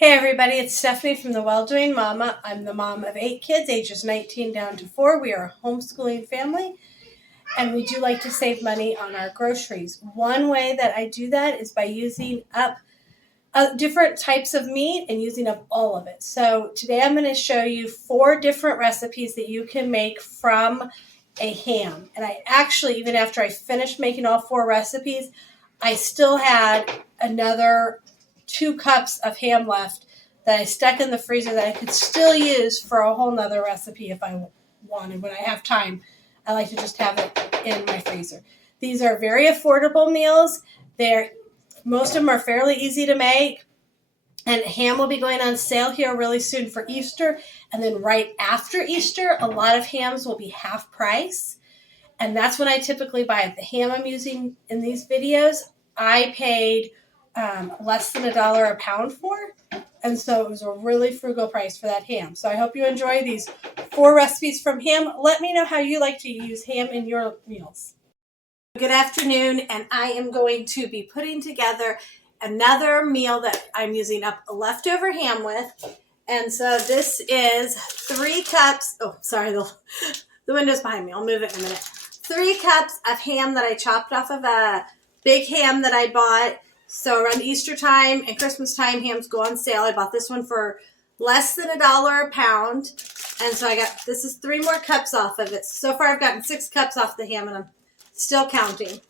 Hey everybody, it's Stephanie from the Well-Doing Mama. I'm the mom of 8 kids, ages 19 down to 4. We are a homeschooling family, and we do like to save money on our groceries. One way that I do that is by using up different types of meat and using up all of it. So today I'm going to show you 4 different recipes that you can make from a ham. And I actually, even after I finished making all 4 recipes, I still had another 2 cups of ham left that I stuck in the freezer that I could still use for a whole nother recipe if I wanted. When I have time, I like to just have it in my freezer. These are very affordable meals. Most of them are fairly easy to make. And ham will be going on sale here really soon for Easter. And then right after Easter, a lot of hams will be half price. And that's when I typically buy it. The ham I'm using in these videos, I paid less than $1 a pound for. And so it was a really frugal price for that ham. So I hope you enjoy these 4 recipes from ham. Let me know how you like to use ham in your meals. Good afternoon, and I am going to be putting together another meal that I'm using up a leftover ham with. And so this is 3 cups. Oh, sorry, the window's behind me. I'll move it in a minute. 3 cups of ham that I chopped off of a big ham that I bought. So around Easter time and Christmas time, hams go on sale. I bought this one for less than $1 a pound. And so this is 3 more cups off of it. So far I've gotten 6 cups off the ham, and I'm still counting.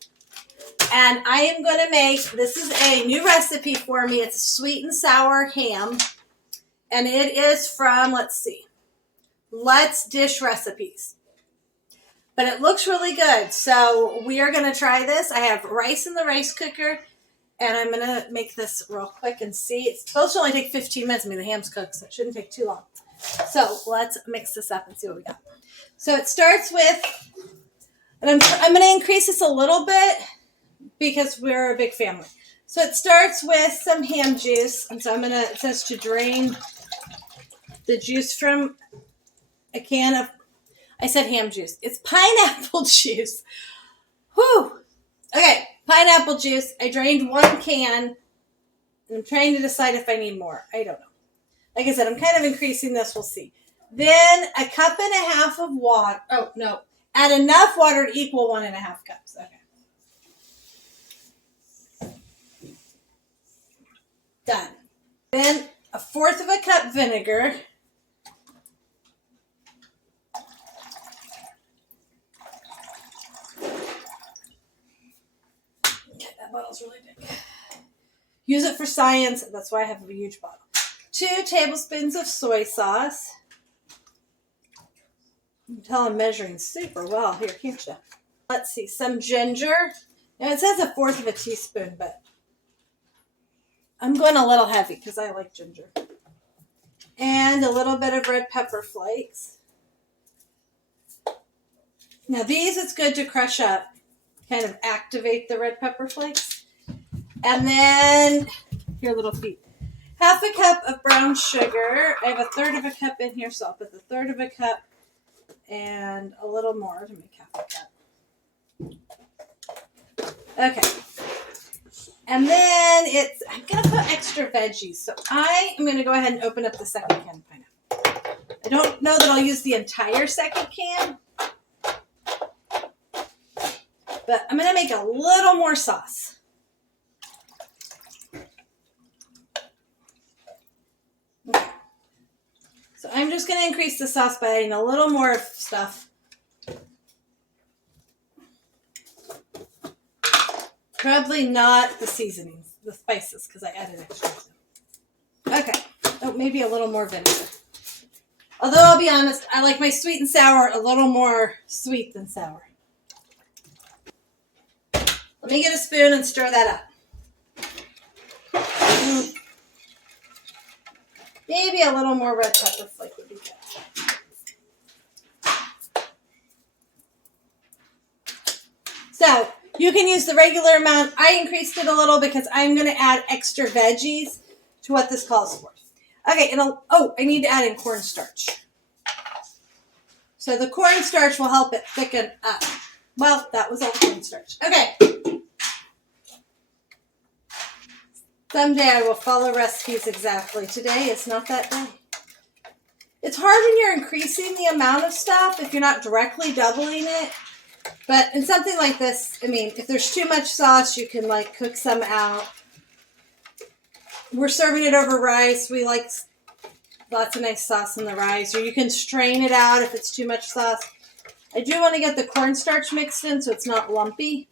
And I am going to make, this is a new recipe for me. It's a sweet and sour ham. And it is from, Let's Dish Recipes. But it looks really good. So we are going to try this. I have rice in the rice cooker. And I'm going to make this real quick and see. It's supposed to only take 15 minutes. I mean, the ham's cooked, so it shouldn't take too long. So let's mix this up and see what we got. So it starts with, and I'm going to increase this a little bit because we're a big family. So it starts with some ham juice. And so it says to drain the juice from a can of, I said ham juice. It's pineapple juice. Whew. Okay. Pineapple juice. I drained 1 can, and I'm trying to decide if I need more. I don't know. Like I said, I'm kind of increasing this. We'll see. Then 1.5 cups of water. Oh, no. Add enough water to equal 1.5 cups. Okay. Done. Then 1/4 cup vinegar. Bottle's really big. Use it for science. That's why I have a huge bottle. 2 tablespoons of soy sauce. You can tell I'm measuring super well here, can't you? Let's see, some ginger. Now it says 1/4 teaspoon, but I'm going a little heavy because I like ginger. And a little bit of red pepper flakes. Now these, it's good to crush up. Kind of activate the red pepper flakes. And then, your little feet. 1/2 cup of brown sugar. I have 1/3 cup in here, so I'll put 1/3 cup and a little more to make 1/2 cup. Okay. And then I'm going to put extra veggies. So I am going to go ahead and open up the second can of pineapple. I don't know that I'll use the entire second can. But I'm going to make a little more sauce. Okay. So I'm just going to increase the sauce by adding a little more stuff. Probably not the seasonings, the spices, because I added extra. Okay. Oh, maybe a little more vinegar. Although I'll be honest, I like my sweet and sour a little more sweet than sour. Let me get a spoon and stir that up. Maybe a little more red pepper flake would be good. So you can use the regular amount. I increased it a little because I'm going to add extra veggies to what this calls for. Okay, I need to add in cornstarch. So the cornstarch will help it thicken up. Well, that was all the cornstarch. Okay. Someday I will follow recipes exactly. Today is not that day. It's hard when you're increasing the amount of stuff if you're not directly doubling it. But in something like this, I mean, if there's too much sauce, you can like cook some out. We're serving it over rice. We like lots of nice sauce in the rice. Or you can strain it out if it's too much sauce. I do want to get the cornstarch mixed in so it's not lumpy.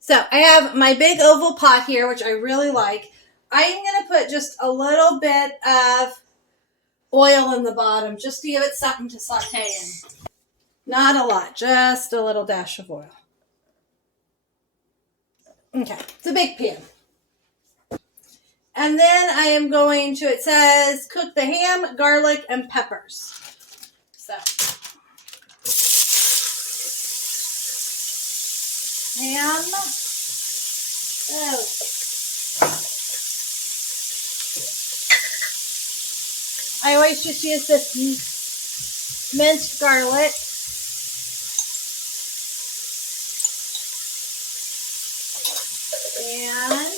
So I have my big oval pot here, which I really like. I'm going to put just a little bit of oil in the bottom just to give it something to saute in. Not a lot, just a little dash of oil. Okay, it's a big pan. And then I am going to, it says, cook the ham, garlic, and peppers. So, ham. Oh. I always just use this minced garlic. And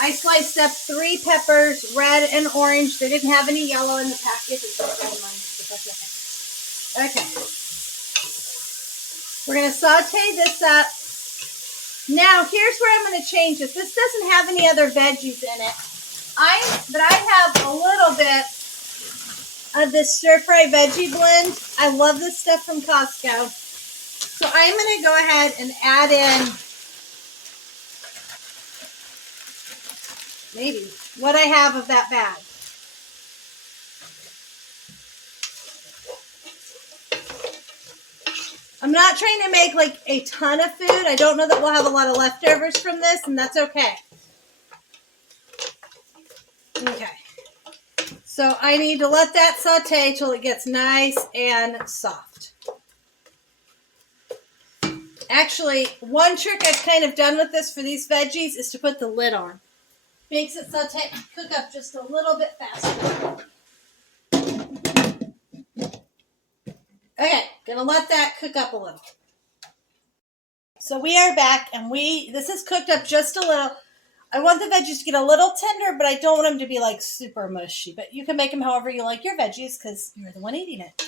I sliced up 3 peppers, red and orange. They didn't have any yellow in the package. Okay. We're going to saute this up. Now, here's where I'm going to change this. This doesn't have any other veggies in it. But I have a little bit of this stir-fry veggie blend. I love this stuff from Costco. So I'm going to go ahead and add in maybe what I have of that bag. I'm not trying to make like a ton of food. I don't know that we'll have a lot of leftovers from this, and that's okay. Okay. So I need to let that saute till it gets nice and soft. Actually, one trick I've kind of done with this for these veggies is to put the lid on. Makes it saute and cook up just a little bit faster. Okay, gonna let that cook up a little. So we are back, and this is cooked up just a little. I want the veggies to get a little tender, but I don't want them to be like super mushy. But you can make them however you like your veggies because you're the one eating it.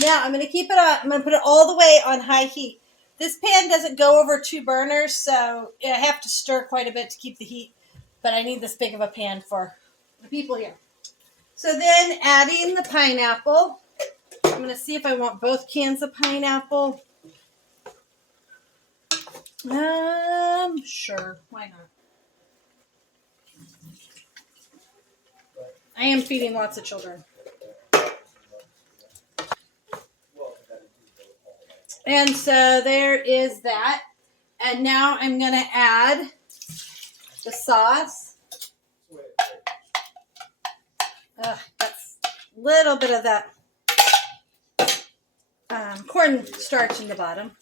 Now I'm going to keep it on. I'm going to put it all the way on high heat. This pan doesn't go over 2 burners, so I have to stir quite a bit to keep the heat. But I need this big of a pan for the people here. So then adding the pineapple. I'm going to see if I want both cans of pineapple. Sure. Why not? I am feeding lots of children. And so there is that. And now I'm going to add the sauce. That's a little bit of that corn starch in the bottom.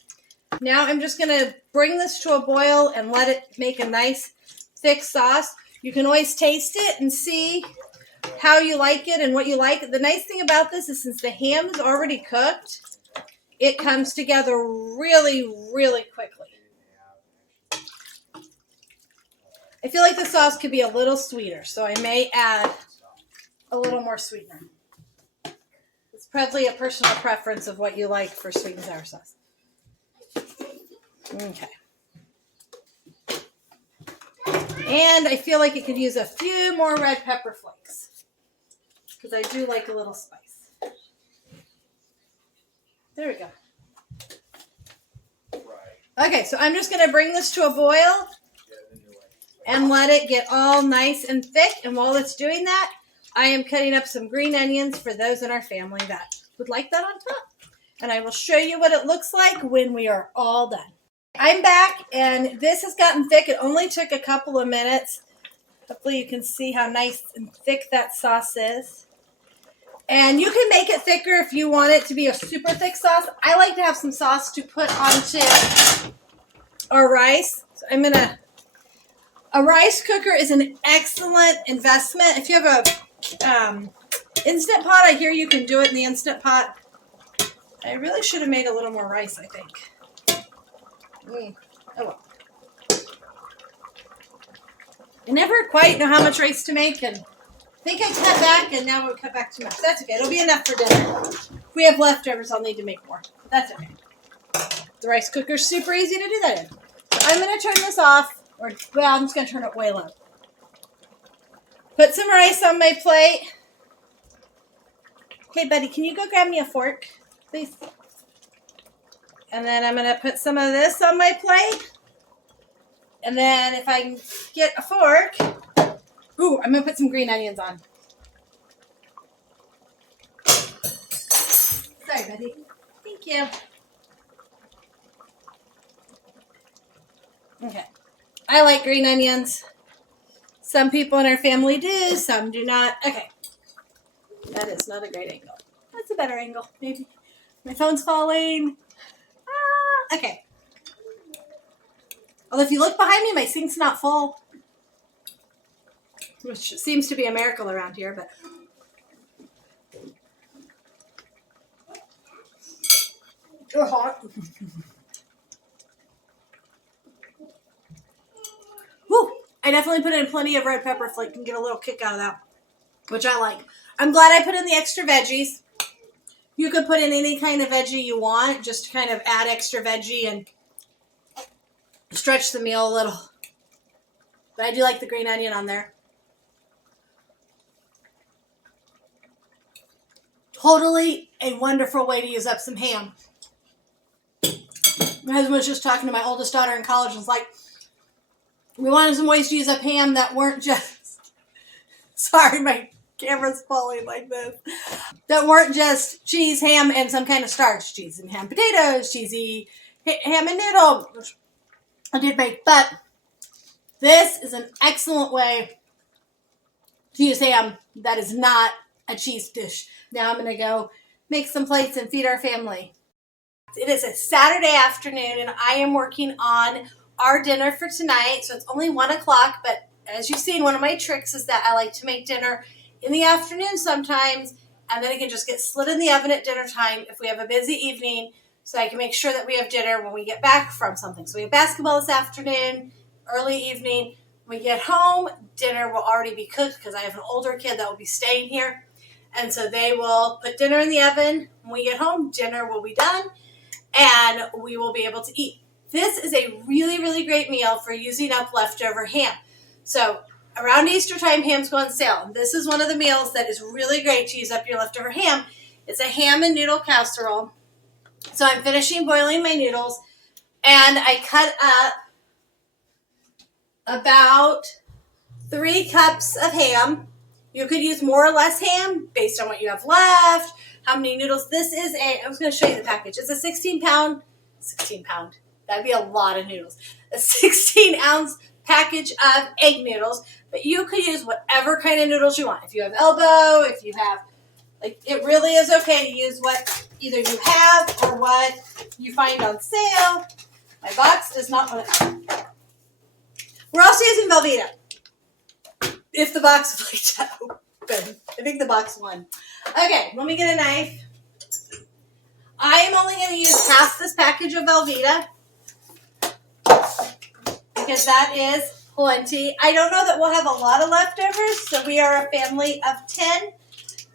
Now I'm just going to bring this to a boil and let it make a nice thick sauce. You can always taste it and see how you like it and what you like. The nice thing about this is since the ham is already cooked, it comes together really, really quickly. I feel like the sauce could be a little sweeter, so I may add a little more sweetener. It's probably a personal preference of what you like for sweet and sour sauce. Okay. And I feel like it could use a few more red pepper flakes because I do like a little spice. There we go. Okay, so I'm just going to bring this to a boil and let it get all nice and thick. And while it's doing that, I am cutting up some green onions for those in our family that would like that on top. And I will show you what it looks like when we are all done. I'm back, and this has gotten thick. It only took a couple of minutes. Hopefully you can see how nice and thick that sauce is. And you can make it thicker if you want it to be a super thick sauce. I like to have some sauce to put onto our rice. So a rice cooker is an excellent investment. If you have a Instant Pot, I hear you can do it in the Instant Pot. I really should have made a little more rice, I think. Oh well. I never quite know how much rice to make, and I think I cut back, and now we'll cut back too much. That's okay. It'll be enough for dinner. If we have leftovers, I'll need to make more. But that's okay. The rice cooker's super easy to do that in. So I'm going to turn this off, or, well, I'm just going to turn it way low. Put some rice on my plate. Hey, buddy, can you go grab me a fork, please? And then I'm going to put some of this on my plate. And then if I can get a fork, ooh, I'm going to put some green onions on. Sorry, buddy. Thank you. Okay. I like green onions. Some people in our family do, some do not. Okay. That is not a great angle. That's a better angle, maybe. My phone's falling. Okay. Although if you look behind me, my sink's not full. Which seems to be a miracle around here, but... You're hot. Woo! I definitely put in plenty of red pepper flake and get a little kick out of that, which I like. I'm glad I put in the extra veggies. You could put in any kind of veggie you want, just to kind of add extra veggie and stretch the meal a little. But I do like the green onion on there. Totally a wonderful way to use up some ham. My husband was just talking to my oldest daughter in college and was like, we wanted some ways to use up ham that weren't just, sorry, my camera's falling like this, that weren't just cheese, ham, and some kind of starch. Cheese and ham potatoes, cheesy ham and noodle, which I did make. But this is an excellent way to use ham that is not a cheese dish. Now I'm going to go make some plates and feed our family. It is a Saturday afternoon, and I am working on our dinner for tonight. So it's only 1 o'clock, but as you've seen, one of my tricks is that I like to make dinner in the afternoon sometimes, and then it can just get slid in the oven at dinner time if we have a busy evening, so I can make sure that we have dinner when we get back from something. So we have basketball this afternoon, early evening. When we get home, dinner will already be cooked because I have an older kid that will be staying here. And so they will put dinner in the oven. When we get home, dinner will be done, and we will be able to eat. This is a really, really great meal for using up leftover ham. So around Easter time, hams go on sale. And this is one of the meals that is really great to use up your leftover ham. It's a ham and noodle casserole. So I'm finishing boiling my noodles, and I cut up about 3 cups of ham. You could use more or less ham based on what you have left, how many noodles. This is I was going to show you the package. It's a 16 pound, that'd be a lot of noodles. A 16-ounce package of egg noodles, but you could use whatever kind of noodles you want. If you have elbow, if you have, like, it really is okay to use what either you have or what you find on sale. My box does not want it. We're also using Velveeta. If the box would like to open. I think the box won. Okay, let me get a knife. I am only going to use half this package of Velveeta because that is plenty. I don't know that we'll have a lot of leftovers, so we are a family of 10.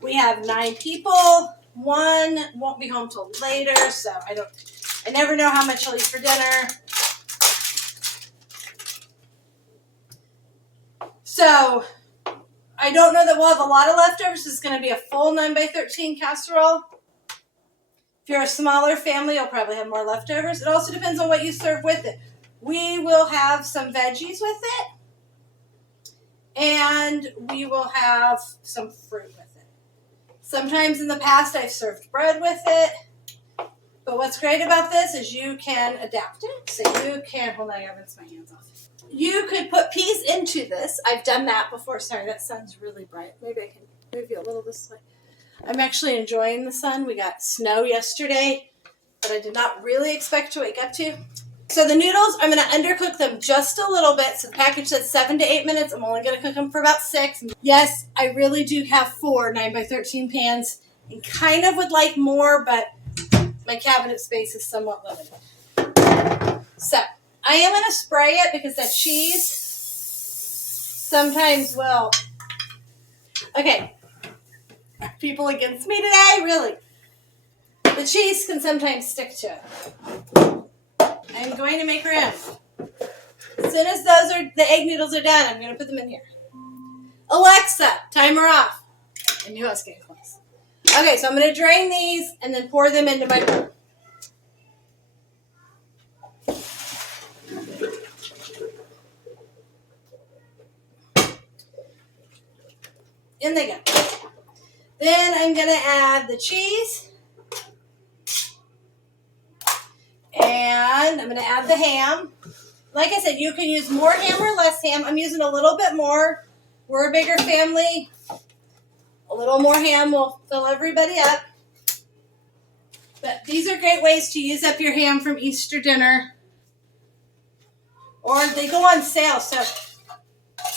We have 9 people. 1 won't be home till later, so I never know how much I'll eat for dinner. So I don't know that we'll have a lot of leftovers. It's going to be a full 9x13 casserole. If you're a smaller family, you'll probably have more leftovers. It also depends on what you serve with it. We will have some veggies with it, and we will have some fruit with it. Sometimes in the past, I've served bread with it. But what's great about this is you can adapt it. So you can, hold on, I gotta rinse my hands off. You could put peas into this. I've done that before. Sorry, that sun's really bright. Maybe I can move you a little this way. I'm actually enjoying the sun. We got snow yesterday, but I did not really expect to wake up to. So the noodles, I'm going to undercook them just a little bit. So the package says 7 to 8 minutes. I'm only going to cook them for about 6. Yes, I really do have 4 9x13 pans and kind of would like more, but my cabinet space is somewhat limited. So I am going to spray it because that cheese sometimes will. Okay. People against me today? Really? The cheese can sometimes stick to it. I'm going to make room. As soon as the egg noodles are done, I'm going to put them in here. Alexa, timer off. I knew I was getting close. Okay, so I'm going to drain these and then pour them into my bowl. In they go. Then I'm going to add the cheese. And I'm going to add the ham. Like I said, you can use more ham or less ham. I'm using a little bit more. We're a bigger family. A little more ham will fill everybody up. But these are great ways to use up your ham from Easter dinner. Or they go on sale, so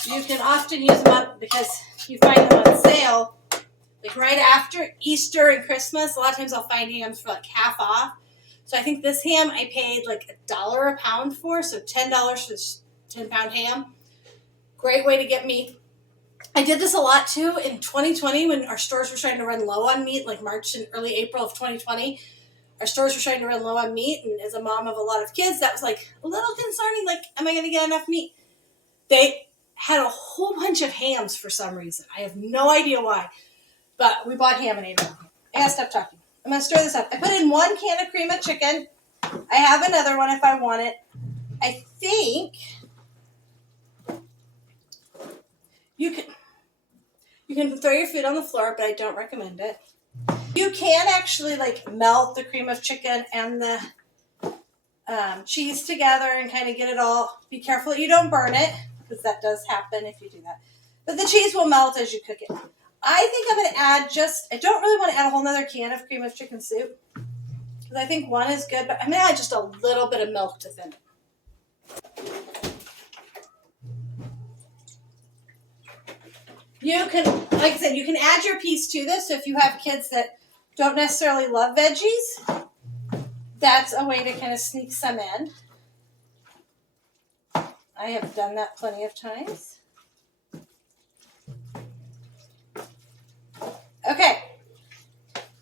you can often use them up because you find them on sale. Like right after Easter and Christmas, a lot of times I'll find hams for like half off. So I think this ham I paid like $1 a pound for, so $10 for this 10-pound ham. Great way to get meat. I did this a lot too in 2020 when our stores were starting to run low on meat, like March and early April of 2020. Our stores were starting to run low on meat, and as a mom of a lot of kids, that was like a little concerning, like, am I going to get enough meat? They had a whole bunch of hams for some reason. I have no idea why, but we bought ham and ate it. I gotta stop talking. I'm going to stir this up. I put in 1 can of cream of chicken. I have another one if I want it. I think you can throw your food on the floor, but I don't recommend it. You can actually like melt the cream of chicken and the cheese together and kind of get it all. Be careful that you don't burn it because that does happen if you do that. But the cheese will melt as you cook it. I think I'm going to add I don't really want to add a whole nother can of cream of chicken soup because I think 1 is good, but I'm going to add just a little bit of milk to thin it. You can, like I said, you can add your piece to this. So if you have kids that don't necessarily love veggies, that's a way to kind of sneak some in. I have done that plenty of times. Okay.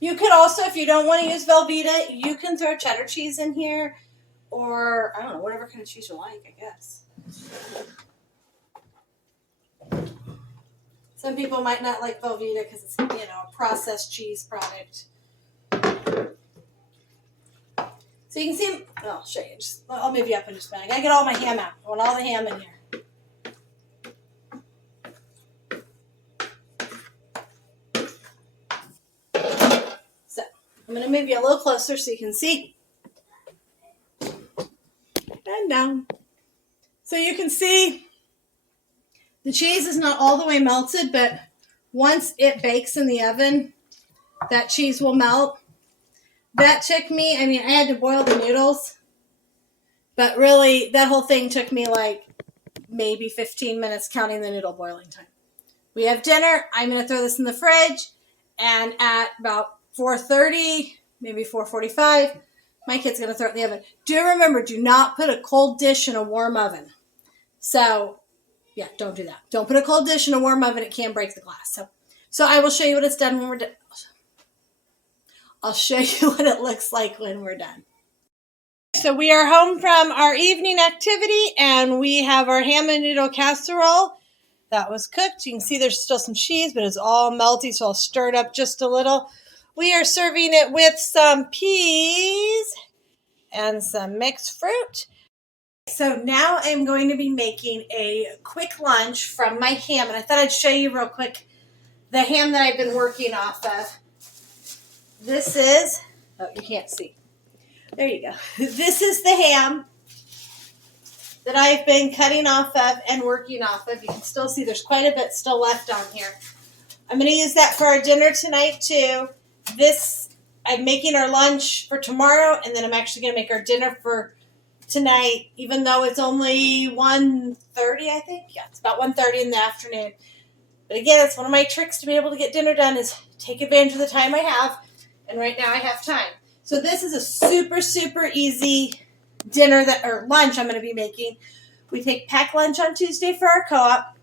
You could also, if you don't want to use Velveeta, you can throw cheddar cheese in here or, I don't know, whatever kind of cheese you like, I guess. Some people might not like Velveeta because it's, a processed cheese product. So you can see, I'll show you. I'll move you up in just a minute. I gotta get all my ham out. I want all the ham in here. So I'm gonna move you a little closer so you can see. And down. So you can see the cheese is not all the way melted, but once it bakes in the oven, that cheese will melt. That took me, I had to boil the noodles, but really that whole thing took me like maybe 15 minutes counting the noodle boiling time. We have dinner. I'm going to throw this in the fridge, and at about 4:30, maybe 4:45, my kid's going to throw it in the oven. Do remember, do not put a cold dish in a warm oven. So, yeah, don't do that. Don't put a cold dish in a warm oven. It can break the glass. So I will show you what it's done when we're done. I'll show you what it looks like when we're done. So we are home from our evening activity, and we have our ham and noodle casserole that was cooked. You can see there's still some cheese, but it's all melty, so I'll stir it up just a little. We are serving it with some peas and some mixed fruit. So now I'm going to be making a quick lunch from my ham, and I thought I'd show you real quick the ham that I've been working off of. This is, oh, you can't see. There you go. This is the ham that I've been cutting off of and working off of. You can still see there's quite a bit still left on here. I'm going to use that for our dinner tonight too. This, I'm making our lunch for tomorrow, and then I'm actually going to make our dinner for tonight, even though it's only 1:30, I think. Yeah, it's about 1:30 in the afternoon. But again, it's one of my tricks to be able to get dinner done is take advantage of the time I have. And right now I have time. So this is a super, super easy dinner or lunch I'm going to be making. We take packed lunch on Tuesday for our co-op.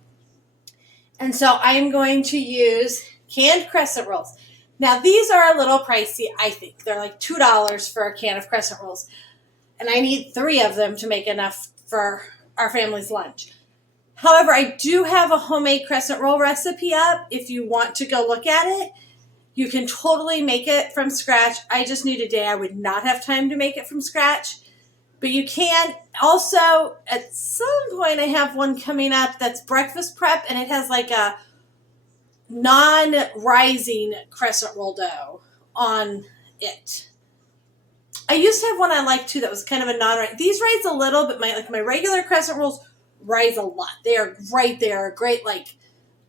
And so I'm going to use canned crescent rolls. Now, these are a little pricey, I think. They're like $2 for a can of crescent rolls. And I need 3 of them to make enough for our family's lunch. However, I do have a homemade crescent roll recipe up. If you want to go look at it, you can totally make it from scratch. I just knew today I would not have time to make it from scratch. But you can. Also, at some point, I have one coming up that's breakfast prep, and it has like a non-rising crescent roll dough on it. I used to have one I liked too that was kind of a non-rise. These rise a little, but my regular crescent rolls rise a lot. They are great. They are great, like,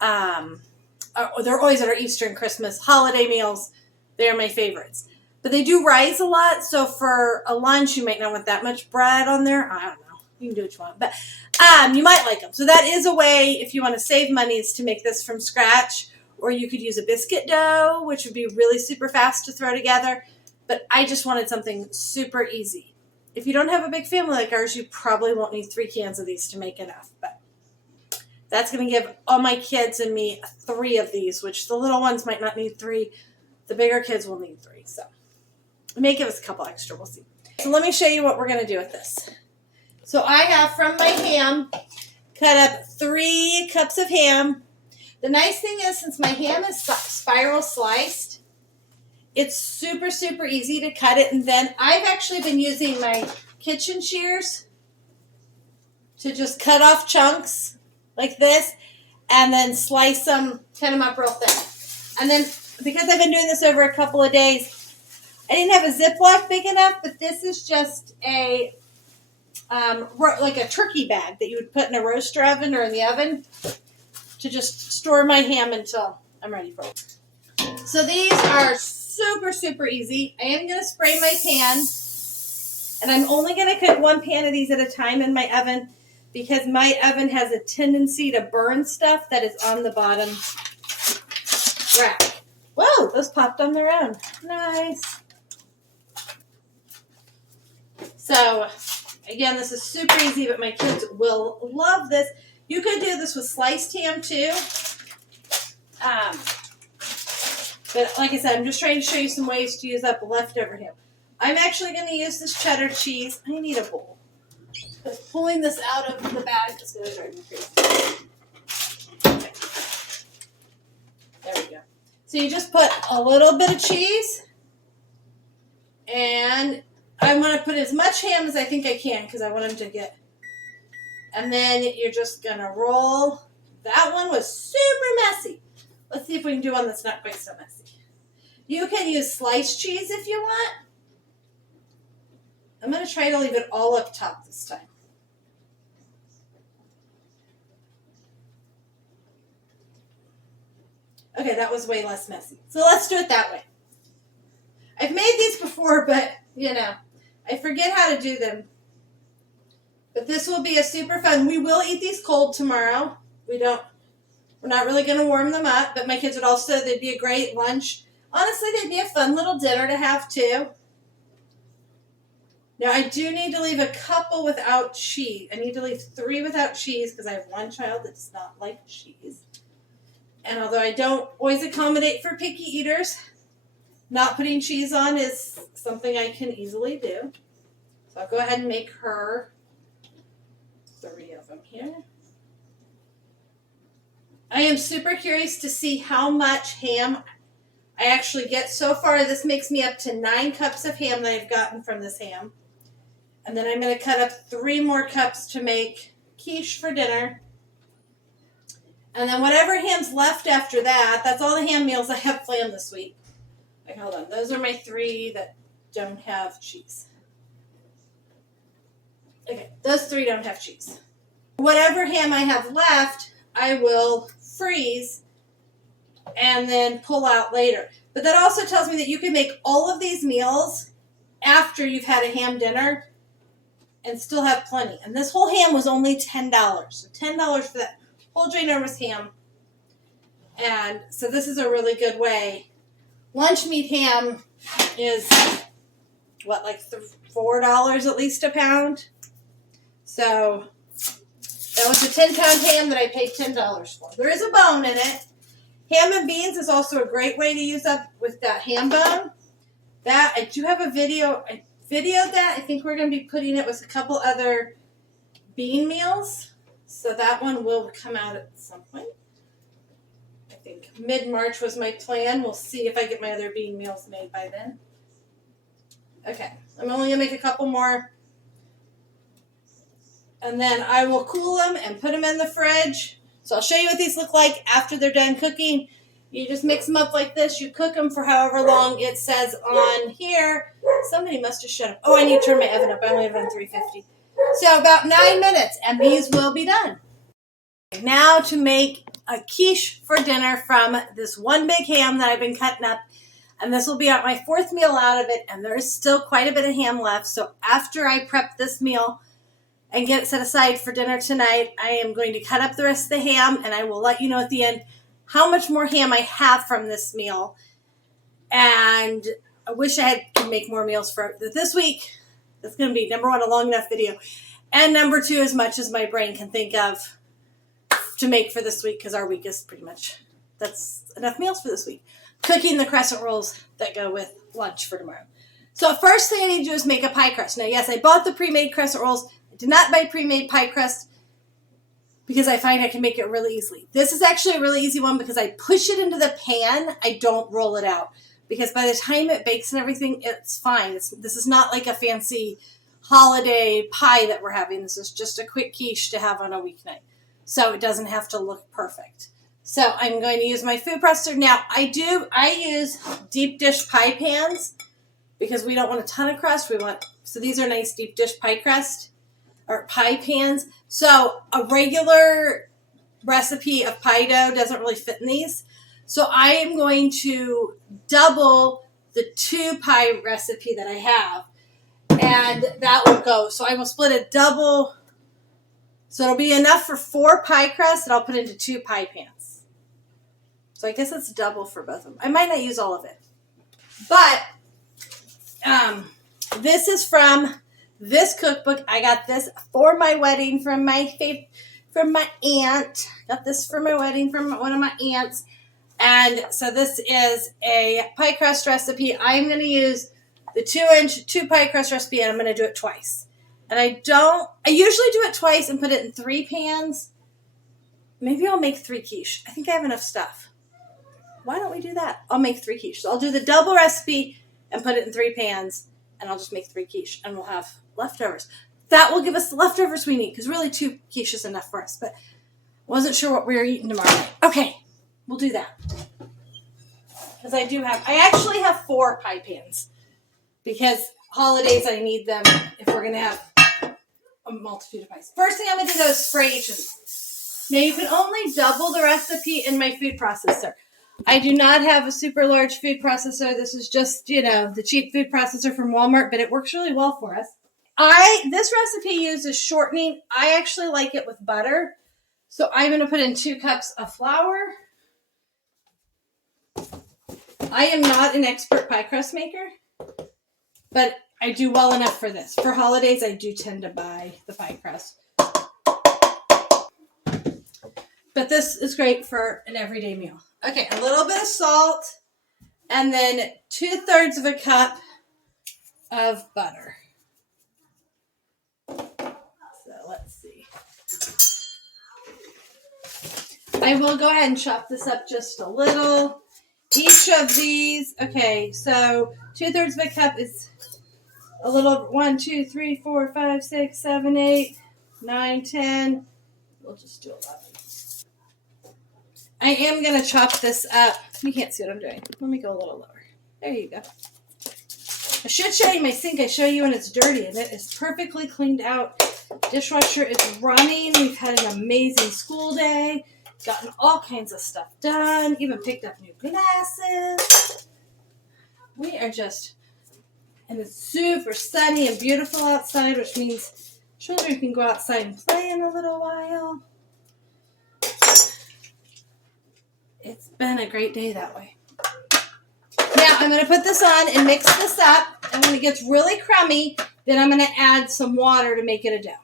they're always at our Easter and Christmas holiday meals. They're my favorites. But they do rise a lot, so for a lunch, you might not want that much bread on there. I don't know. You can do what you want. But you might like them. So that is a way, if you want to save money, is to make this from scratch. Or you could use a biscuit dough, which would be really super fast to throw together. But I just wanted something super easy. If you don't have a big family like ours, you probably won't need 3 cans of these to make enough. But that's going to give all my kids and me 3 of these, which the little ones might not need 3. The bigger kids will need 3. So it may give us a couple extra. We'll see. So let me show you what we're going to do with this. So I have, from my ham, cut up 3 cups of ham. The nice thing is, since my ham is spiral sliced, it's super, super easy to cut it. And then I've actually been using my kitchen shears to just cut off chunks like this and then slice them, cut them up real thin. And then, because I've been doing this over a couple of days, I didn't have a Ziploc big enough, but this is just a, like a turkey bag that you would put in a roaster oven or in the oven to just store my ham until I'm ready for it. So these are super, super easy. I am going to spray my pan, and I'm only going to cook 1 pan of these at a time in my oven because my oven has a tendency to burn stuff that is on the bottom rack. Whoa, those popped on their own. Nice. So, again, this is super easy, but my kids will love this. You could do this with sliced ham too. But like I said, I'm just trying to show you some ways to use up leftover ham. I'm actually going to use this cheddar cheese. I need a bowl. But pulling this out of the bag is going to drive me crazy. Okay. There we go. So you just put a little bit of cheese. And I want to put as much ham as I think I can because I want them to get. And then you're just going to roll. That one was super messy. Let's see if we can do one that's not quite so messy. You can use sliced cheese if you want. I'm going to try to leave it all up top this time. Okay, that was way less messy. So let's do it that way. I've made these before, but, you know, I forget how to do them. But this will be a super fun. We will eat these cold tomorrow. We're not really going to warm them up, but my kids would also, they'd be a great lunch. Honestly, they'd be a fun little dinner to have too. Now, I do need to leave a couple without cheese. I need to leave 3 without cheese because I have one child that does not like cheese. And although I don't always accommodate for picky eaters, not putting cheese on is something I can easily do. So I'll go ahead and make her 3 of them here. I am super curious to see how much ham I actually get. So far, this makes me up to 9 cups of ham that I've gotten from this ham. And then I'm going to cut up 3 more cups to make quiche for dinner. And then whatever ham's left after that, that's all the ham meals I have planned this week. Okay, hold on. Those are my 3 that don't have cheese. Okay, those 3 don't have cheese. Whatever ham I have left, I will freeze and then pull out later. But that also tells me that you can make all of these meals after you've had a ham dinner and still have plenty. And this whole ham was only $10. So $10 for that whole ginormous ham. And so this is a really good way. Lunch meat ham is, like $4 at least a pound? So That was a 10-pound ham that I paid $10 for. There is a bone in it. Ham and beans is also a great way to use up with that ham bone. That, I do have a video. I videoed that. I think we're going to be putting it with a couple other bean meals. So that one will come out at some point. I think mid-March was my plan. We'll see if I get my other bean meals made by then. Okay, I'm only going to make a couple more. And then I will cool them and put them in the fridge. So I'll show you what these look like after they're done cooking. You just mix them up like this. You cook them for however long it says on here. Somebody must have shut up. Oh, I need to turn my oven up. I only have it on 350. So about 9 minutes, and these will be done. Now to make a quiche for dinner from this one big ham that I've been cutting up. And this will be my fourth meal out of it, and there is still quite a bit of ham left. So after I prep this meal and get it set aside for dinner tonight, I am going to cut up the rest of the ham, and I will let you know at the end how much more ham I have from this meal. And I wish I could make more meals for this week. That's going to be, number one, a long enough video. And number two, as much as my brain can think of to make for this week, because our week is pretty much, that's enough meals for this week. Cooking the crescent rolls that go with lunch for tomorrow. So first thing I need to do is make a pie crust. Now, yes, I bought the pre-made crescent rolls. I did not buy pre-made pie crust because I find I can make it really easily. This is actually a really easy one because I push it into the pan. I don't roll it out because by the time it bakes and everything, it's fine. This is not like a fancy holiday pie that we're having. This is just a quick quiche to have on a weeknight. So it doesn't have to look perfect. So I'm going to use my food processor. Now, I use deep dish pie pans because we don't want a ton of crust. So these are nice deep dish pie crust or pie pans. So a regular recipe of pie dough doesn't really fit in these. So I am going to double the 2 pie recipe that I have. And that will go. So I will split a double. So it'll be enough for 4 pie crusts that I'll put into 2 pie pans. So I guess it's double for both of them. I might not use all of it. But this is from this cookbook. I got this for my wedding from my aunt. Got this for my wedding from one of my aunts. And so this is a pie crust recipe. I'm going to use the 2-inch 2 pie crust recipe, and I'm going to do it twice. And I usually do it twice and put it in 3 pans. Maybe I'll make 3 quiche. I think I have enough stuff. Why don't we do that? I'll make 3 quiche. So I'll do the double recipe and put it in 3 pans, and I'll just make 3 quiche, and we'll have leftovers. That will give us the leftovers we need, because really 2 quiche is enough for us, but wasn't sure what we were eating tomorrow night. Okay, we'll do that. Because I actually have 4 pie pans, because holidays I need them if we're going to have a multitude of pies. First thing I'm going to do though is spray each of these. Now you can only double the recipe in my food processor. I do not have a super large food processor. This is just, the cheap food processor from Walmart, but it works really well for us. This recipe uses shortening. I actually like it with butter. So I'm going to put in 2 cups of flour. I am not an expert pie crust maker, but I do well enough for this. For holidays, I do tend to buy the pie crust. But this is great for an everyday meal. Okay, a little bit of salt, and then 2/3 of a cup of butter. So let's see. I will go ahead and chop this up just a little. Each of these, okay, so 2/3 of a cup is a little, 1, 2, 3, 4, 5, 6, 7, 8, 9, 10. We'll just do 11. I am going to chop this up. You can't see what I'm doing. Let me go a little lower. There you go. I should show you my sink. I show you when it's dirty, and it is perfectly cleaned out. Dishwasher is running. We've had an amazing school day. Gotten all kinds of stuff done. Even picked up new glasses. We are just, and it's super sunny and beautiful outside, which means children can go outside and play in a little while. It's been a great day that way. Now I'm going to put this on and mix this up. And when it gets really crummy, then I'm going to add some water to make it a dough.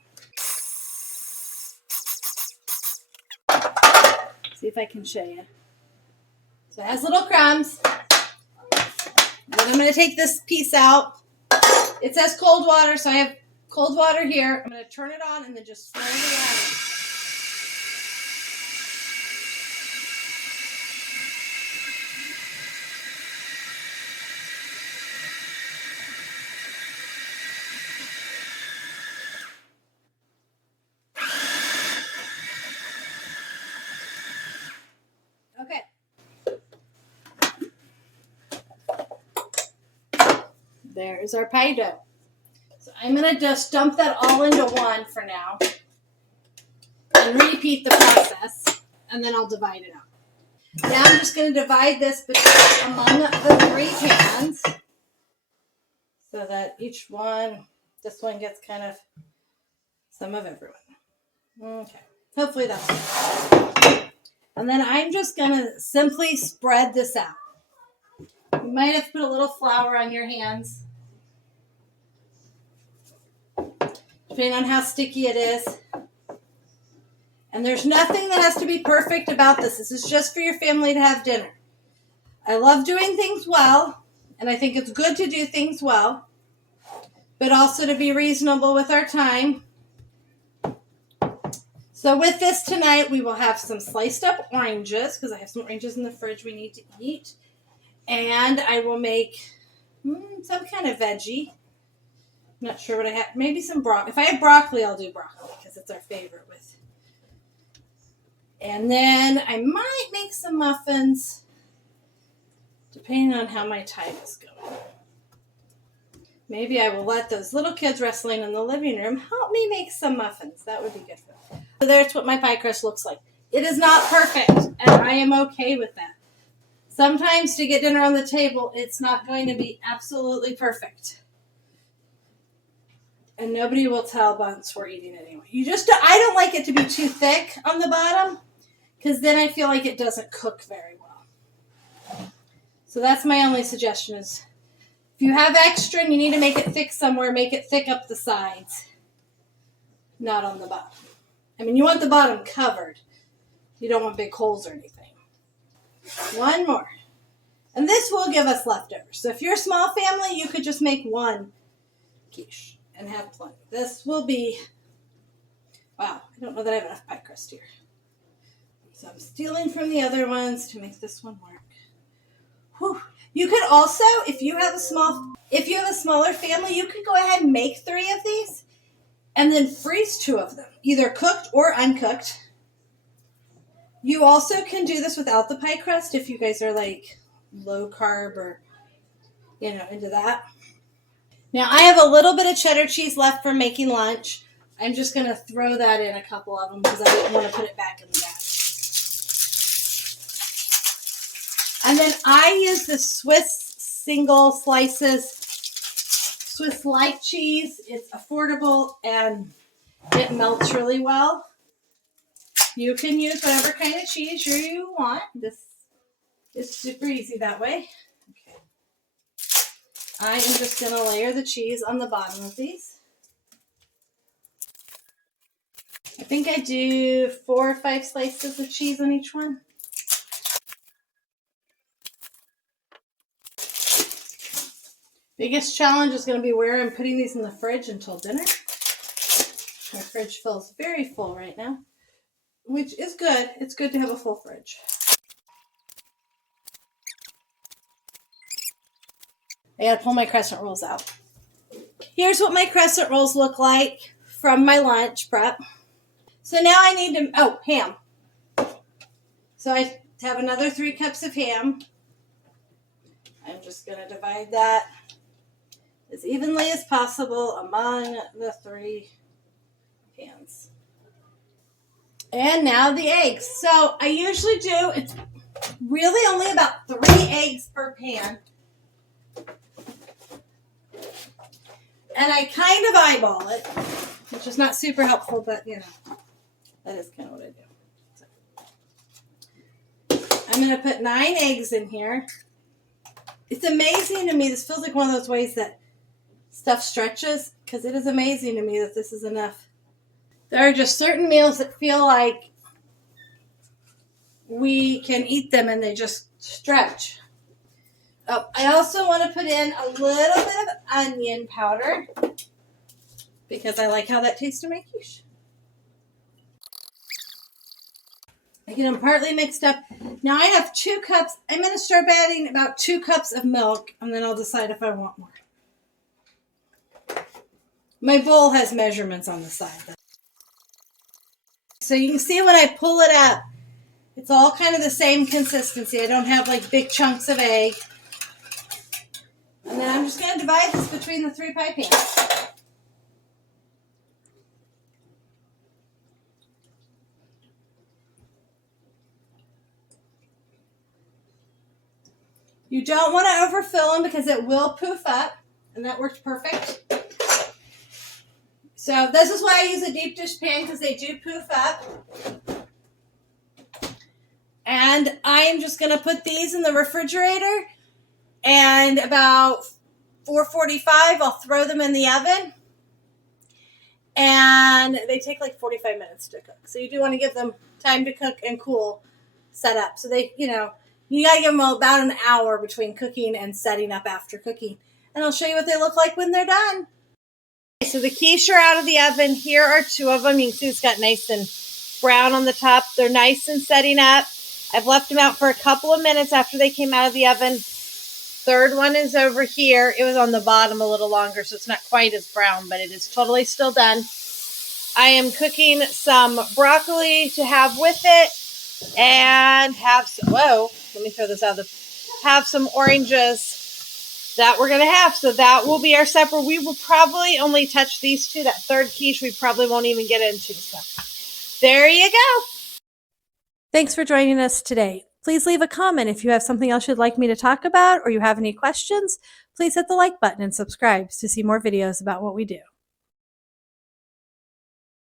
See if I can show you. So it has little crumbs. Then I'm going to take this piece out. It says cold water, so I have cold water here. I'm going to turn it on and then just swirl it around. Okay. There's our pie dough. So I'm going to just dump that all into one for now and repeat the process, and then I'll divide it up. Now I'm just going to divide this among the 3 pans so that each one, this one gets kind of some of everyone. Okay. Hopefully that's good. And then I'm just going to simply spread this out. You might have to put a little flour on your hands, depending on how sticky it is. And there's nothing that has to be perfect about this. This is just for your family to have dinner. I love doing things well, and I think it's good to do things well, but also to be reasonable with our time. So with this tonight, we will have some sliced up oranges, because I have some oranges in the fridge we need to eat. And I will make some kind of veggie. I'm not sure what I have. Maybe some broccoli. If I have broccoli, I'll do broccoli, because it's our favorite with. And then I might make some muffins, depending on how my time is going. Maybe I will let those little kids wrestling in the living room help me make some muffins. That would be good for them. So there's what my pie crust looks like. It is not perfect, and I am okay with that. Sometimes to get dinner on the table, it's not going to be absolutely perfect. And nobody will tell once we're eating it anyway. I don't like it to be too thick on the bottom, because then I feel like it doesn't cook very well. So that's my only suggestion is, if you have extra and you need to make it thick somewhere, make it thick up the sides, not on the bottom. I mean, you want the bottom covered. You don't want big holes or anything. One more. And this will give us leftovers. So if you're a small family, you could just make one quiche and have plenty. This will be, wow, I don't know that I have enough pie crust here. So I'm stealing from the other ones to make this one work. Whew. You could also, if you have a smaller family, you could go ahead and make 3 of these and then freeze 2 of them, either cooked or uncooked. You also can do this without the pie crust if you guys are like low carb or, into that. Now I have a little bit of cheddar cheese left for making lunch. I'm just going to throw that in a couple of them because I didn't want to put it back in the bag. And then I use the Swiss single slices, Swiss light cheese. It's affordable and it melts really well. You can use whatever kind of cheese you want. This is super easy that way. Okay. I am just going to layer the cheese on the bottom of these. I think I do 4 or 5 slices of cheese on each one. Biggest challenge is going to be where I'm putting these in the fridge until dinner. My fridge feels very full right now, which is good. It's good to have a full fridge. I got to pull my crescent rolls out. Here's what my crescent rolls look like from my lunch prep. So now I need to, ham. So I have another 3 cups of ham. I'm just going to divide that as evenly as possible among the 3 pans. And now the eggs. So I usually do, it's really only about 3 eggs per pan. And I kind of eyeball it, which is not super helpful, but that is kind of what I do. So I'm going to put 9 eggs in here. It's amazing to me. This feels like one of those ways that stuff stretches, because it is amazing to me that this is enough. There are just certain meals that feel like we can eat them and they just stretch. Oh, I also want to put in a little bit of onion powder because I like how that tastes in my quiche. I get them partly mixed up. Now I have 2 cups. I'm going to start adding about 2 cups of milk, and then I'll decide if I want more. My bowl has measurements on the side. So you can see when I pull it up, it's all kind of the same consistency. I don't have like big chunks of egg. And then I'm just going to divide this between the 3 pie pans. You don't want to overfill them because it will poof up, and that works perfect. So this is why I use a deep dish pan, because they do poof up. And I am just going to put these in the refrigerator, and about 4:45 I'll throw them in the oven. And they take like 45 minutes to cook. So you do want to give them time to cook and cool, set up. So they, you got to give them about an hour between cooking and setting up after cooking. And I'll show you what they look like when they're done. Okay, so the quiche are out of the oven. Here are 2 of them. You can see it's got nice and brown on the top. They're nice and setting up. I've left them out for a couple of minutes after they came out of the oven. 3rd one is over here. It was on the bottom a little longer, so it's not quite as brown, but it is totally still done. I am cooking some broccoli to have with it, and have some, let me throw this out. Have some oranges that we're going to have. So that will be our supper. We will probably only touch these 2. That 3rd quiche we probably won't even get into. So there you go. Thanks for joining us today. Please leave a comment if you have something else you'd like me to talk about or you have any questions. Please hit the like button and subscribe to see more videos about what we do.